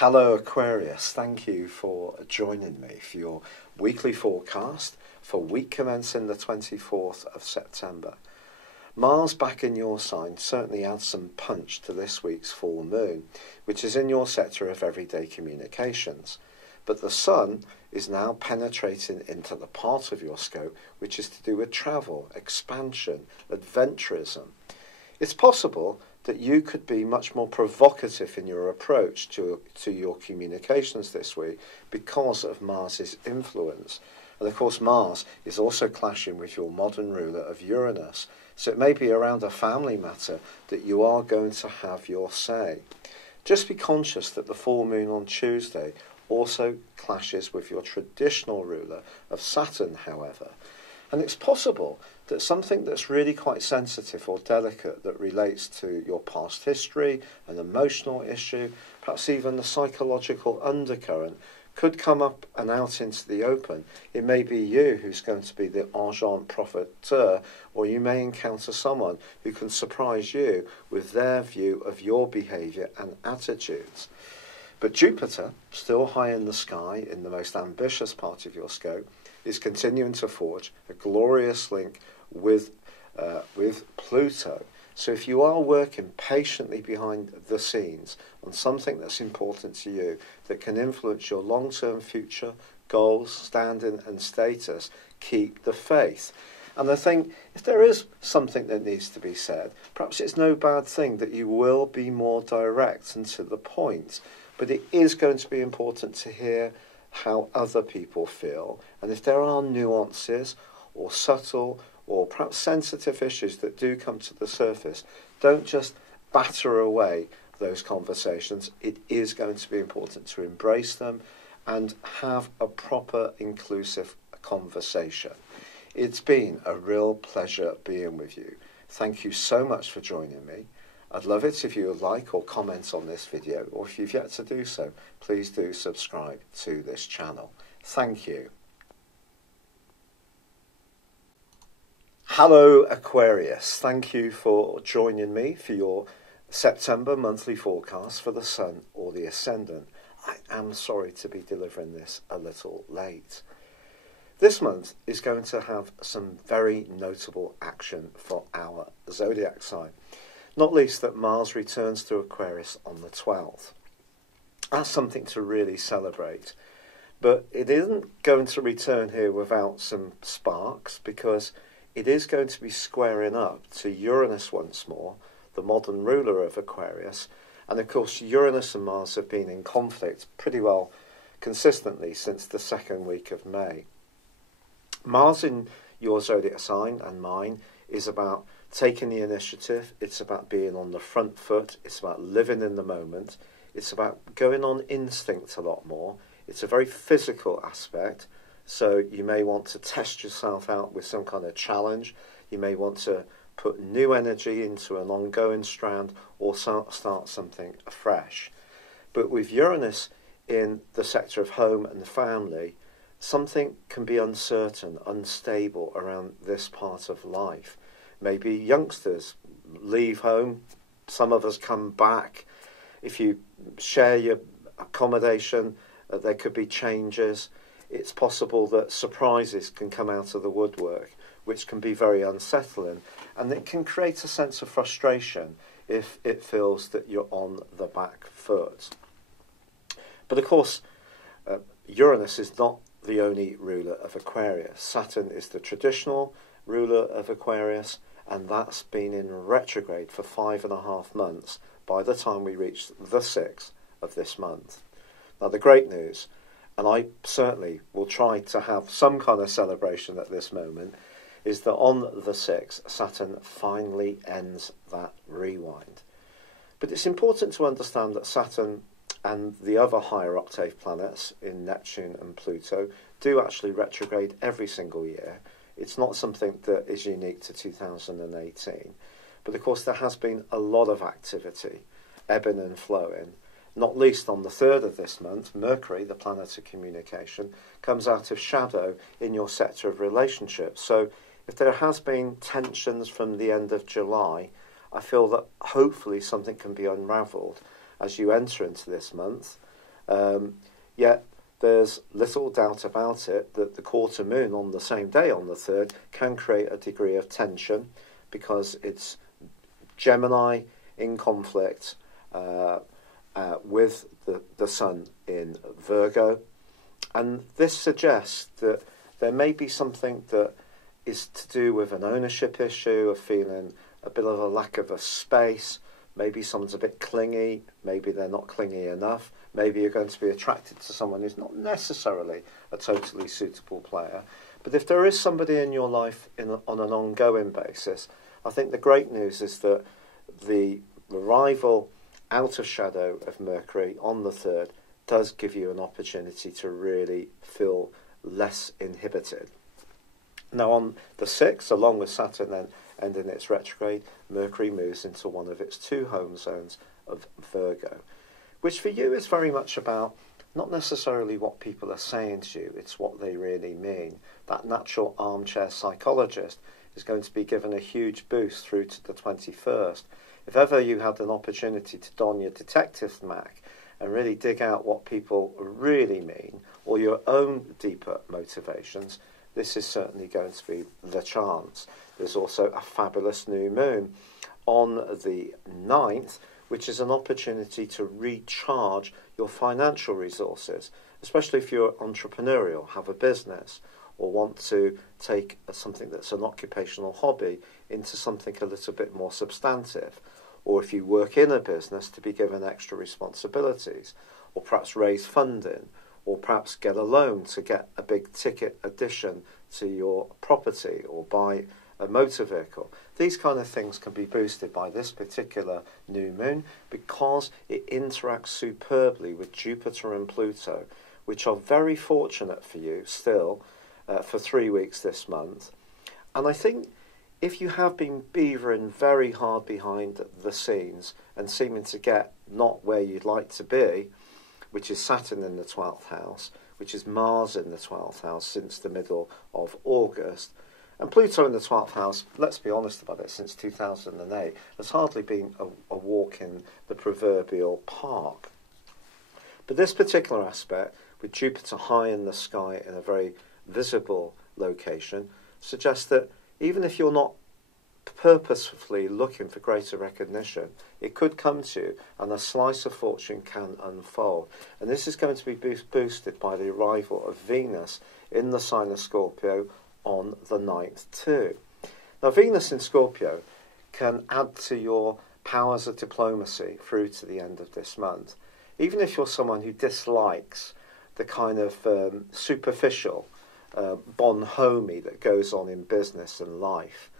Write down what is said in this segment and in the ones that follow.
Hello Aquarius, thank you for joining me for your weekly forecast for week commencing the 24th of September. Mars back in your sign certainly adds some punch to this week's full moon, which is in your sector of everyday communications. But the Sun is now penetrating into the part of your scope which is to do with travel, expansion, adventurism. It's possible that you could be much more provocative in your approach to your communications this week because of Mars's influence. And of course Mars is also clashing with your modern ruler of Uranus, so it may be around a family matter that you are going to have your say. Just be conscious that the full moon on Tuesday also clashes with your traditional ruler of Saturn, however. And it's possible that something that's really quite sensitive or delicate that relates to your past history, an emotional issue, perhaps even the psychological undercurrent, could come up and out into the open. It may be you who's going to be the argent profiteur, or you may encounter someone who can surprise you with their view of your behaviour and attitudes. But Jupiter, still high in the sky in the most ambitious part of your scope, is continuing to forge a glorious link with Pluto. So if you are working patiently behind the scenes on something that's important to you, that can influence your long-term future, goals, standing and status, keep the faith. And I think if there is something that needs to be said, perhaps it's no bad thing that you will be more direct and to the point. But it is going to be important to hear how other people feel, and if there are nuances or subtle or perhaps sensitive issues that do come to the surface, don't just batter away those conversations. It is going to be important to embrace them and have a proper inclusive conversation. It's been a real pleasure being with you. Thank you so much for joining me. I'd love it if you would like or comment on this video, or if you've yet to do so, please do subscribe to this channel. Thank you. Hello Aquarius, thank you for joining me for your September monthly forecast for the Sun or the Ascendant. I am sorry to be delivering this a little late. This month is going to have some very notable action for our Zodiac sign. Not least that Mars returns to Aquarius on the 12th. That's something to really celebrate. But it isn't going to return here without some sparks, because it is going to be squaring up to Uranus once more, the modern ruler of Aquarius. And of course Uranus and Mars have been in conflict pretty well consistently since the second week of May. Mars in your zodiac sign and mine is about taking the initiative. It's about being on the front foot. It's about living in the moment. It's about going on instinct a lot more. It's a very physical aspect, so you may want to test yourself out with some kind of challenge. You may want to put new energy into an ongoing strand or start something afresh. But with Uranus in the sector of home and the family, something can be uncertain, unstable around this part of life. Maybe youngsters leave home, some of us come back. If you share your accommodation, there could be changes. It's possible that surprises can come out of the woodwork, which can be very unsettling, and it can create a sense of frustration if it feels that you're on the back foot. But of course, Uranus is not the only ruler of Aquarius. Saturn is the traditional ruler of Aquarius, and that's been in retrograde for 5.5 months by the time we reach the 6th of this month. Now the great news, and I certainly will try to have some kind of celebration at this moment, is that on the 6th, Saturn finally ends that rewind. But it's important to understand that Saturn and the other higher octave planets in Neptune and Pluto do actually retrograde every single year. It's not something that is unique to 2018. But of course there has been a lot of activity, ebbing and flowing. Not least on the 3rd of this month, Mercury, the planet of communication, comes out of shadow in your sector of relationships. So if there has been tensions from the end of July, I feel that hopefully something can be unravelled as you enter into this month. Yet there's little doubt about it that the quarter moon on the same day, on the 3rd, can create a degree of tension because it's Gemini in conflict with the Sun in Virgo. And this suggests that there may be something that is to do with an ownership issue, of feeling a bit of a lack of a space. Maybe someone's a bit clingy, maybe they're not clingy enough, maybe you're going to be attracted to someone who's not necessarily a totally suitable player. But if there is somebody in your life on an ongoing basis, I think the great news is that the arrival out of shadow of Mercury on the 3rd does give you an opportunity to really feel less inhibited. Now on the 6th, along with Saturn then ending its retrograde, Mercury moves into one of its 2 home zones of Virgo, which for you is very much about not necessarily what people are saying to you, it's what they really mean. That natural armchair psychologist is going to be given a huge boost through to the 21st. If ever you had an opportunity to don your detective mac and really dig out what people really mean, or your own deeper motivations, this is certainly going to be the chance. There's also a fabulous new moon on the 9th, which is an opportunity to recharge your financial resources, especially if you're entrepreneurial, have a business, or want to take something that's an occupational hobby into something a little bit more substantive, or if you work in a business to be given extra responsibilities, or perhaps raise funding, or perhaps get a loan to get a big ticket addition to your property, or buy a motor vehicle. These kind of things can be boosted by this particular new moon because it interacts superbly with Jupiter and Pluto, which are very fortunate for you still for 3 weeks this month. And I think if you have been beavering very hard behind the scenes and seeming to get not where you'd like to be, which is Saturn in the 12th house, which is Mars in the 12th house since the middle of August, and Pluto in the 12th house, let's be honest about it, since 2008, has hardly been a walk in the proverbial park. But this particular aspect, with Jupiter high in the sky in a very visible location, suggests that even if you're not purposefully looking for greater recognition, it could come to you and a slice of fortune can unfold. And this is going to be boosted by the arrival of Venus in the sign of Scorpio on the 9th too. Now Venus in Scorpio can add to your powers of diplomacy through to the end of this month. Even if you're someone who dislikes the kind of superficial bonhomie that goes on in business and life,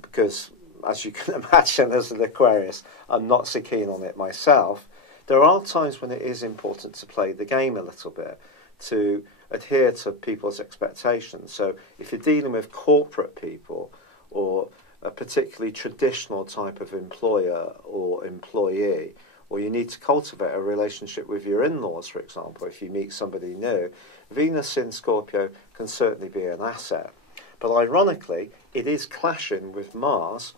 because as you can imagine as an Aquarius, I'm not so keen on it myself. There are times when it is important to play the game a little bit, to adhere to people's expectations. So if you're dealing with corporate people or a particularly traditional type of employer or employee, or you need to cultivate a relationship with your in-laws, for example, if you meet somebody new, Venus in Scorpio can certainly be an asset. But ironically, it is clashing with Mars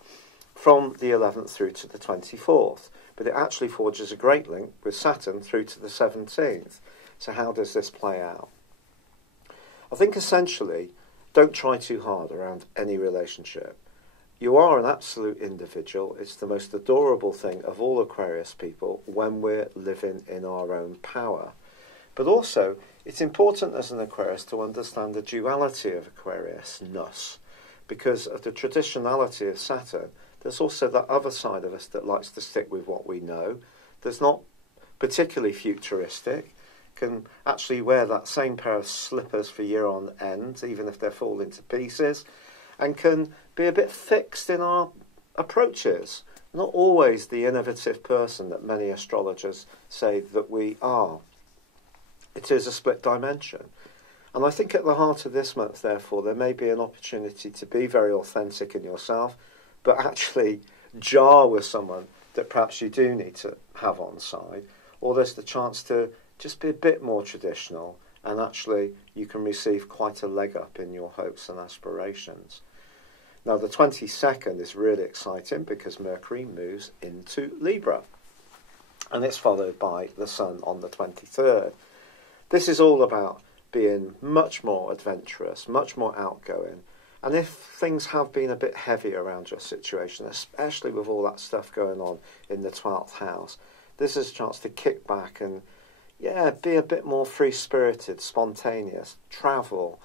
from the 11th through to the 24th. But it actually forges a great link with Saturn through to the 17th. So how does this play out? I think essentially, don't try too hard around any relationship. You are an absolute individual. It's the most adorable thing of all Aquarius people when we're living in our own power. But also, it's important as an Aquarius to understand the duality of Aquarius-ness. Because of the traditionality of Saturn, there's also that other side of us that likes to stick with what we know. There's not particularly futuristic, can actually wear that same pair of slippers for year on end, even if they're falling to pieces, and can be a bit fixed in our approaches. Not always the innovative person that many astrologers say that we are. It is a split dimension. And I think at the heart of this month, therefore, there may be an opportunity to be very authentic in yourself, but actually jar with someone that perhaps you do need to have on side, or there's the chance to just be a bit more traditional, and actually you can receive quite a leg up in your hopes and aspirations. Now the 22nd is really exciting because Mercury moves into Libra. and it's followed by the Sun on the 23rd. This is all about being much more adventurous, much more outgoing. And if things have been a bit heavy around your situation, especially with all that stuff going on in the 12th house, this is a chance to kick back and, yeah, be a bit more free-spirited, spontaneous, travel,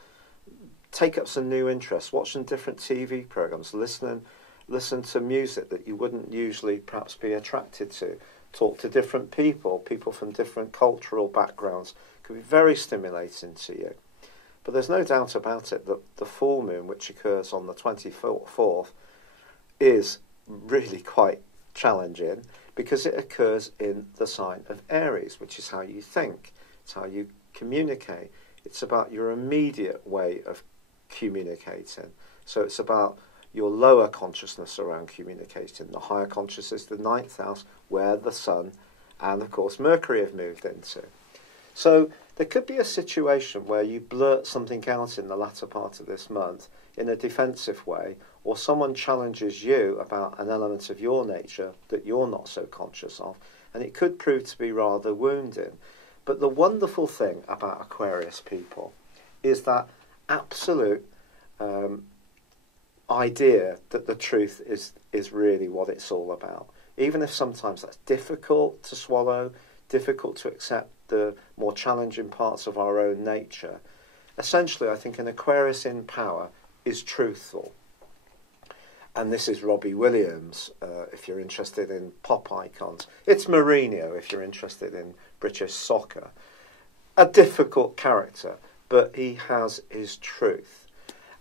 take up some new interests, watch some different TV programs, listen to music that you wouldn't usually perhaps be attracted to, talk to different people from different cultural backgrounds. Could be very stimulating to you. But there's no doubt about it that the full moon, which occurs on the 24th, is really quite challenging because it occurs in the sign of Aries, which is how you think, it's how you communicate. It's about your immediate way of communicating. So it's about your lower consciousness around communicating. The higher consciousness is the 9th house, where the Sun and, of course, Mercury have moved into. So there could be a situation where you blurt something out in the latter part of this month in a defensive way, or someone challenges you about an element of your nature that you're not so conscious of, and it could prove to be rather wounding. But the wonderful thing about Aquarius people is that absolute idea that the truth is really what it's all about. Even if sometimes that's difficult to swallow, difficult to accept the more challenging parts of our own nature. Essentially, I think an Aquarius in power is truthful. And this is Robbie Williams, if you're interested in pop icons. It's Mourinho, if you're interested in British soccer. A difficult character, but he has his truth.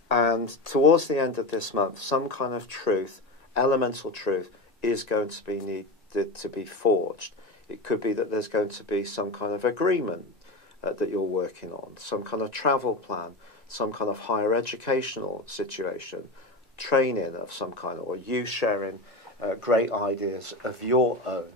And towards the end of this month, some kind of truth, elemental truth, is going to be needed to be forged. It could be that there's going to be some kind of agreement that you're working on, some kind of travel plan, some kind of higher educational situation, training of some kind, or you sharing great ideas of your own.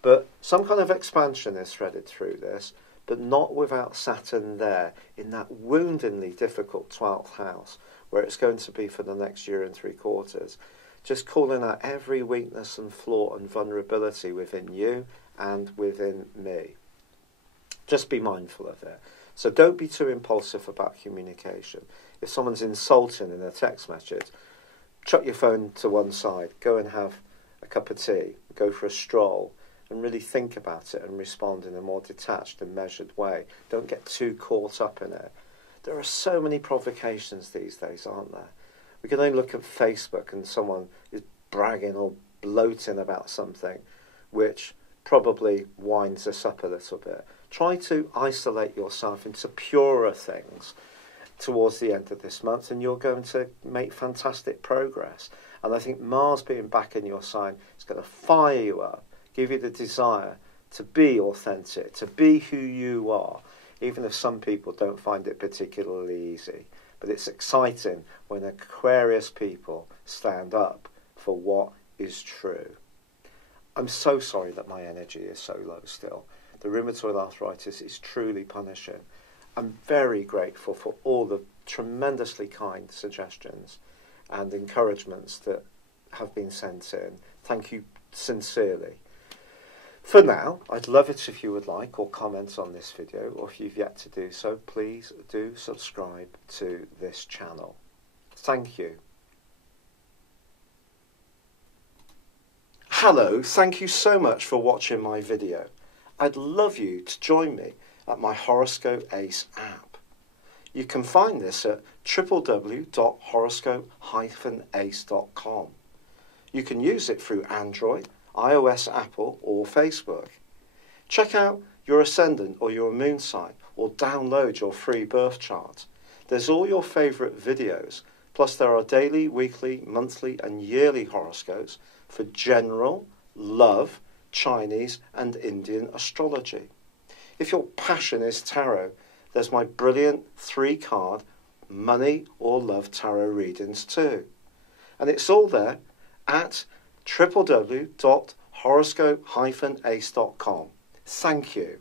But some kind of expansion is threaded through this, but not without Saturn there in that woundingly difficult 12th house, where it's going to be for the next year and 3/4, just calling out every weakness and flaw and vulnerability within you and within me. Just be mindful of it. So don't be too impulsive about communication. If someone's insulting in a text message, chuck your phone to one side, go and have a cup of tea, go for a stroll, and really think about it and respond in a more detached and measured way. Don't get too caught up in it. There are so many provocations these days, aren't there? We can only look at Facebook and someone is bragging or bloating about something which probably winds us up a little bit. Try to isolate yourself into purer things towards the end of this month, and you're going to make fantastic progress. And I think Mars being back in your sign is going to fire you up, give you the desire to be authentic, to be who you are, even if some people don't find it particularly easy. But it's exciting when Aquarius people stand up for what is true. I'm so sorry that my energy is so low still. The rheumatoid arthritis is truly punishing. I'm very grateful for all the tremendously kind suggestions and encouragements that have been sent in. Thank you sincerely. For now, I'd love it if you would like or comment on this video, or if you've yet to do so, please do subscribe to this channel. Thank you. Hello, thank you so much for watching my video. I'd love you to join me at my Horoscope Ace app. You can find this at www.horoscope-ace.com. You can use it through Android, iOS, Apple, or Facebook. Check out your ascendant or your moon sign, or download your free birth chart. There's all your favourite videos, plus there are daily, weekly, monthly and yearly horoscopes for general, love, Chinese and Indian astrology. If your passion is tarot, there's my brilliant 3-card money or love tarot readings too. And it's all there at www.horoscope-ace.com. Thank you.